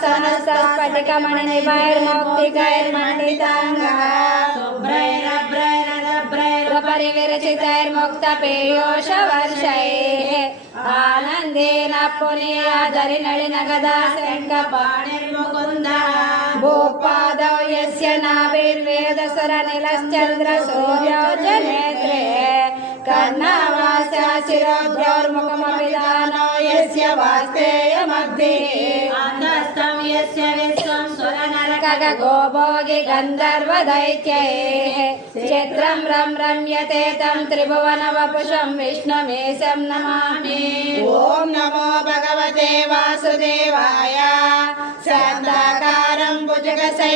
स्फटिकमणिनिभैर्मौक्तिकैर्मण्डिताङ्गः शुभ्रैरभ्रैरजभ्रैरपरिविरचितैर्मुक्तपीयूषवर्षैः आनन्देन पुनीयादरिनलिनगदा शङ्खपाणिर्मुकुन्दः भूपादौ यस्य नाभिर्वेदसुरनिलश्चन्द्रसूर्यौ च नेत्रे कर्णावासा शिरोद्रौर्मुखमपि दानो यस्य वास्तेयमग्निः अन्तस्थं यस्य विश्वं सुरनरकगोभोगि गन्धर्वदैत्यैः चित्रं रं रम्यते तं त्रिभुवनवपुषं विष्णुमीशं नमामि। ॐ नमो भगवते वासुदेवाय शान्ताकारं भुजगशयनं